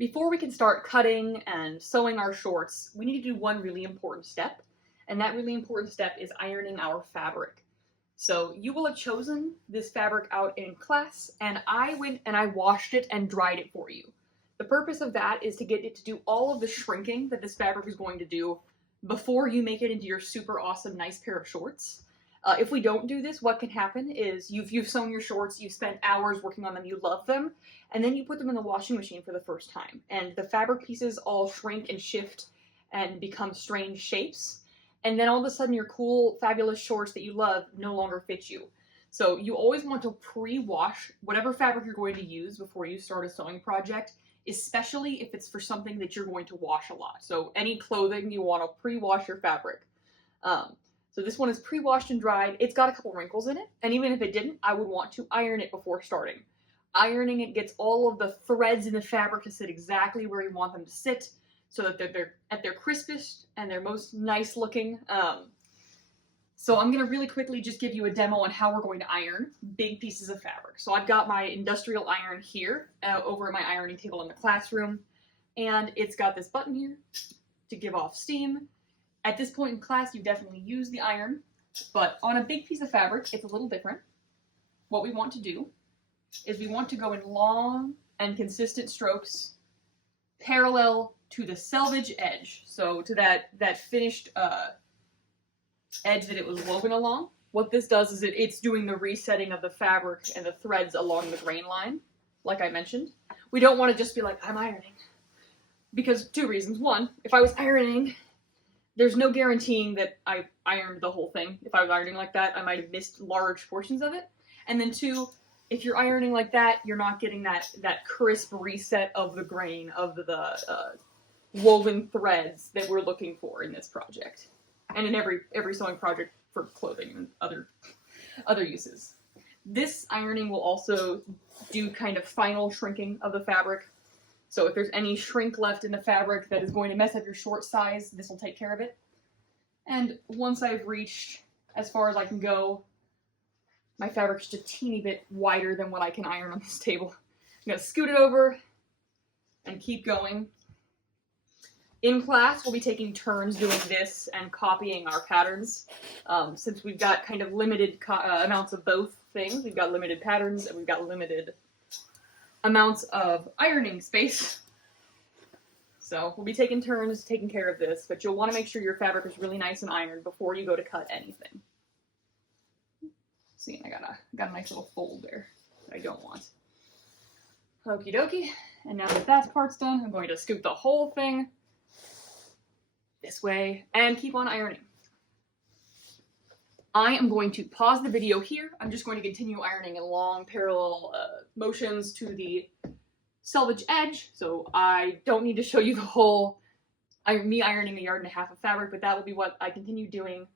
Before we can start cutting and sewing our shorts, we need to do one really important step, and that really important step is ironing our fabric. So you will have chosen this fabric out in class, and I went and I washed it and dried it for you. The purpose of that is to get it to do all of the shrinking that this fabric is going to do before you make it into your super awesome nice pair of shorts. If we don't do this, what can happen is you've sewn your shorts, you've spent hours working on them, you love them, and then you put them in the washing machine for the first time, and the fabric pieces all shrink and shift and become strange shapes, and then all of a sudden your cool, fabulous shorts that you love no longer fit you. So you always want to pre-wash whatever fabric you're going to use before you start a sewing project, especially if it's for something that you're going to wash a lot. So any clothing, you want to pre-wash your fabric. So this one is pre-washed and dried. It's got a couple wrinkles in it, and even if it didn't, I would want to iron it before starting. Ironing it gets all of the threads in the fabric to sit exactly where you want them to sit, so that they're at their crispest and their most nice looking. So I'm going to really quickly just give you a demo on how we're going to iron big pieces of fabric. So I've got my industrial iron here over at my ironing table in the classroom, and it's got this button here to give off steam. At this point in class, you definitely use the iron, but on a big piece of fabric, it's a little different. What we want to do is we want to go in long and consistent strokes parallel to the selvage edge, so to that finished edge that it was woven along. What this does is it's doing the resetting of the fabric and the threads along the grain line, like I mentioned. We don't want to just be like, I'm ironing. Because two reasons. One, if I was ironing, there's no guaranteeing that I ironed the whole thing. If I was ironing like that, I might have missed large portions of it. And then two, if you're ironing like that, you're not getting that crisp reset of the grain of the woven threads that we're looking for in this project. And in every sewing project for clothing and other uses. This ironing will also do kind of final shrinking of the fabric. So if there's any shrink left in the fabric that is going to mess up your short size, this will take care of it. And once I've reached as far as I can go, my fabric's just a teeny bit wider than what I can iron on this table. I'm gonna scoot it over and keep going. In class, we'll be taking turns doing this and copying our patterns. Since we've got kind of limited amounts of both things, we've got limited patterns and we've got limited amounts of ironing space. So we'll be taking turns taking care of this, but you'll want to make sure your fabric is really nice and ironed before you go to cut anything. See, I got a nice little fold there that I don't want. Okie dokie. And now that that part's done, I'm going to scoop the whole thing this way and keep on ironing. I am going to pause the video here. I'm just going to continue ironing in long parallel motions to the selvage edge, so I don't need to show you the whole me ironing a yard and a half of fabric, but that will be what I continue doing